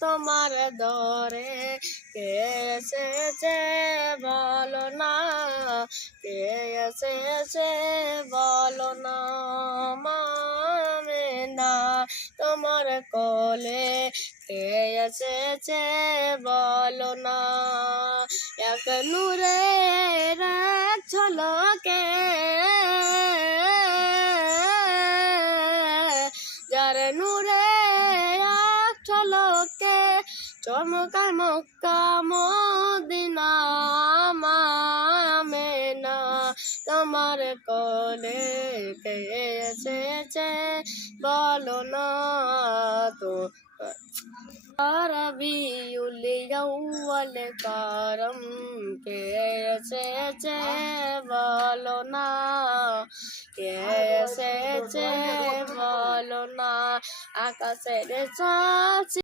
তোমার দরে কে এসেছে বলো না, কে এসেছে বলো না। মা আমেনা তোমার কোলে কে এসেছে বলো না। এক নূরের এক ঝলকে যার নূরে এক ঝলকে চমকায় মক্কা মদিনা। মা আমেনা তোমার কোলে কে এসেছে বলো না। তো রবিউল আউয়াল করম কে এসেছে বলো না, কে এসেছে বলো না। আকাশের চাঁদ